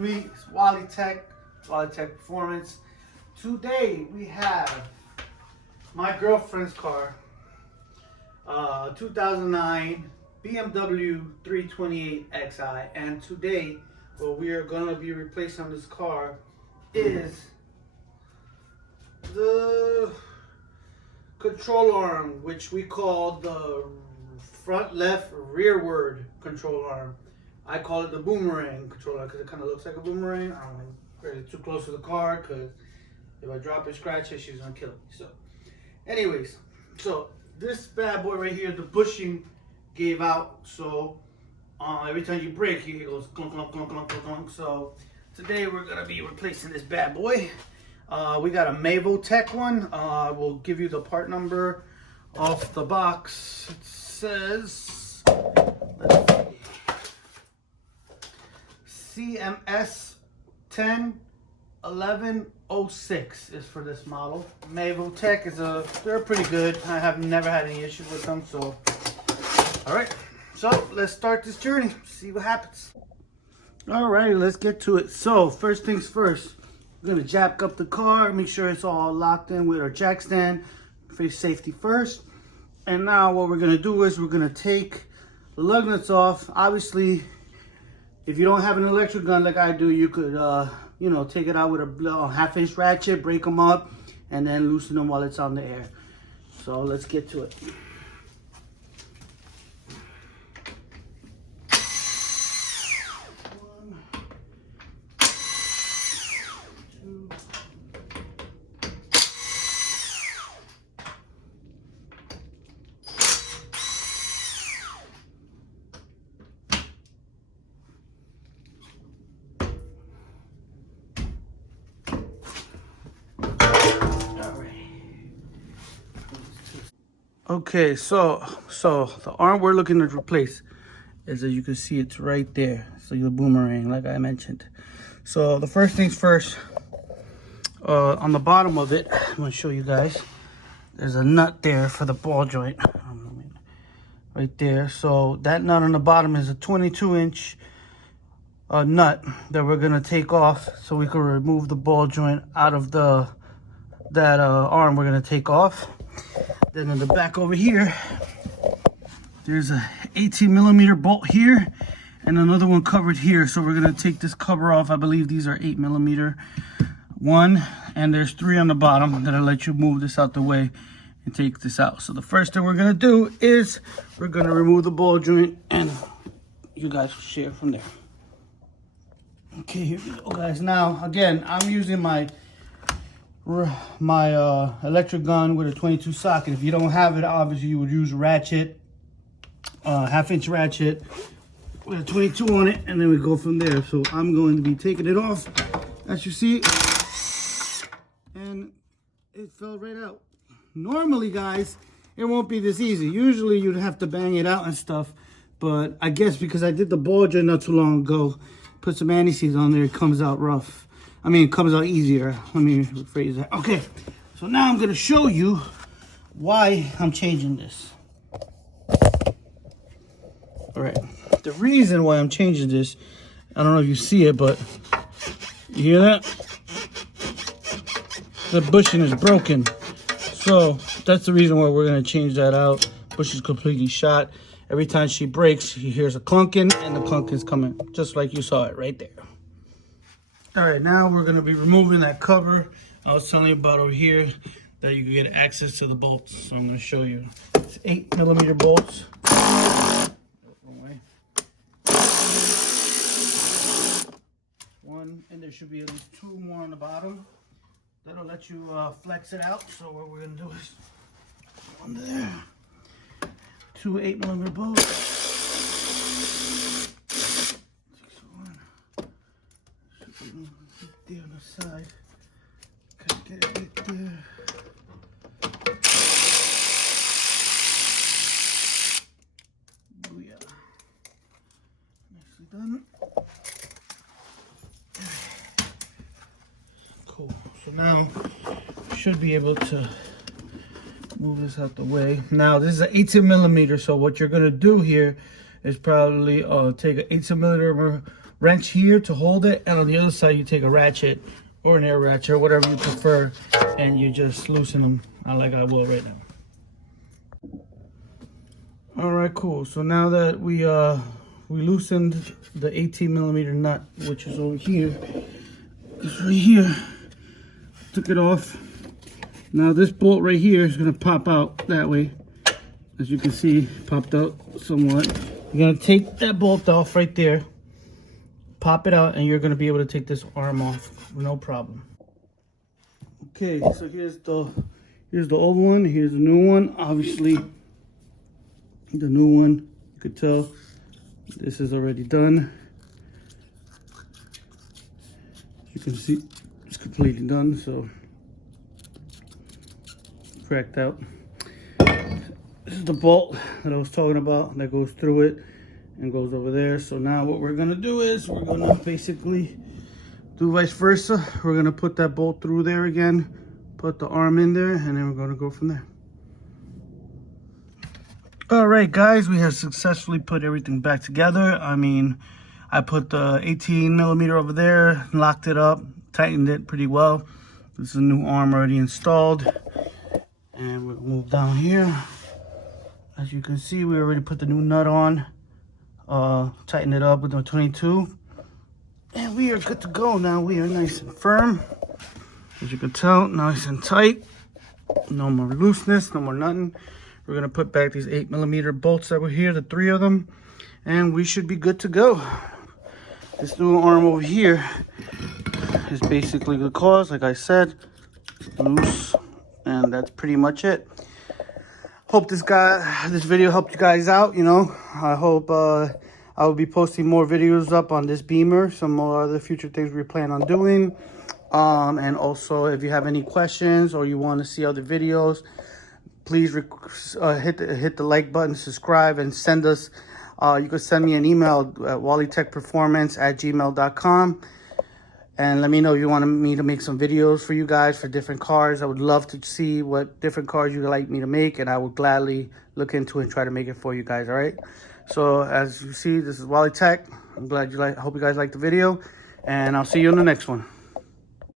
me, it's Wally Tech Performance. Today we have my girlfriend's car, 2009 BMW 328xi, and today what we are going to be replacing on this car is the control arm, which we call the front left rearward control arm. I call it the boomerang control arm because it kind of looks like a boomerang. I don't want to get it too close to the car because if I drop it, scratch it, she's gonna kill me. So anyways, so this bad boy right here, the bushing gave out, so every time you brake, it goes clunk, clunk, clunk, clunk, clunk, clunk. So today we're gonna be replacing this bad boy. We got a Mavo Tech one. We'll give you the part number off the box. It says, CMS 101106 is for this model. Mavo Tech they're pretty good. I have never had any issues with them. So, all right. So let's start this journey. See what happens. All right, let's get to it. So first things first. We're gonna jack up the car, make sure it's all locked in with our jack stand for safety first. And now what we're gonna do is we're gonna take the lug nuts off. Obviously, if you don't have an electric gun like I do, you could, take it out with a 1/2-inch ratchet, break them up, and then loosen them while it's on the air. So let's get to it. Okay, so the arm we're looking to replace is, as you can see, it's right there. So your boomerang, like I mentioned. So the first things first, on the bottom of it, I'm gonna show you guys. There's a nut there for the ball joint, right there. So that nut on the bottom is a 22-inch nut that we're gonna take off, so we can remove the ball joint out of that arm we're gonna take off. Then in the back over here, there's a 18mm bolt here and another one covered here. So we're gonna take this cover off. I believe these are 8mm one, and there's 3 on the bottom that'll let you move this out the way and take this out. So the first thing we're gonna do is we're gonna remove the ball joint, and you guys will share from there. Okay, here we go, guys. Now again, I'm using my electric gun with a 22 socket. If you don't have it, obviously you would use a ratchet, 1/2-inch ratchet with a 22 on it, and then we go from there. So I'm going to be taking it off, as you see, and it fell right out. Normally, guys, it won't be this easy. Usually you'd have to bang it out and stuff, but I guess because I did the ball joint not too long ago, put some anti-seize on there, it comes out rough. I mean, it comes out easier. Let me rephrase that. Okay, so now I'm gonna show you why I'm changing this. All right, the reason why I'm changing this, I don't know if you see it, but you hear that? The bushing is broken. So that's the reason why we're gonna change that out. Bush is completely shot. Every time she brakes, she hears a clunking, and the clunk is coming, just like you saw it right there. All right, now we're gonna be removing that cover I was telling you about over here that you can get access to the bolts. So I'm gonna show you. It's 8mm bolts. Wrong way. One, and there should be at least 2 more on the bottom. That'll let you flex it out. So what we're gonna do is one there, 2 8mm bolts. There on the side. Gotta get it right there. Booyah. Nicely done. Cool. So now you should be able to move this out the way. Now this is an 18mm, so what you're gonna do here is probably take an 18mm wrench here to hold it, and on the other side you take a ratchet or an air ratchet or whatever you prefer, and you just loosen them like I will right now. All right, cool. So now that we loosened the 18mm nut, which is over here, it's right here. Took it off. Now this bolt right here is gonna pop out that way. As you can see, popped out somewhat. You're gonna take that bolt off right there, pop it out, and you're gonna be able to take this arm off, no problem. Okay, so here's the old one, here's the new one. Obviously, the new one, you could tell this is already done. You can see it's completely done, so cracked out. This is the bolt that I was talking about that goes through it and goes over there. So now what we're gonna do is we're gonna basically do vice versa. We're gonna put that bolt through there again, put the arm in there, and then we're gonna go from there. All right, guys, we have successfully put everything back together. I mean, I put the 18mm over there, locked it up, tightened it pretty well. This is a new arm already installed. And we'll move down here. As you can see, we already put the new nut on, tightened it up with the 22. And we are good to go now. We are nice and firm. As you can tell, nice and tight. No more looseness, no more nothing. We're gonna put back these 8mm bolts that were here, the 3 of them, and we should be good to go. This new arm over here is basically the cause, like I said, loose, and that's pretty much it. Hope this video helped you guys out. You know, I hope I will be posting more videos up on this Beamer, some more other future things we plan on doing. And also, if you have any questions or you want to see other videos, please hit the like button, subscribe, and send us. You can send me an email at wallytechperformance@gmail.com. And let me know if you want me to make some videos for you guys for different cars. I would love to see what different cars you would like me to make, and I would gladly look into it and try to make it for you guys, all right? So as you see, this is Wally Tech. I hope you guys liked the video, and I'll see you in the next one.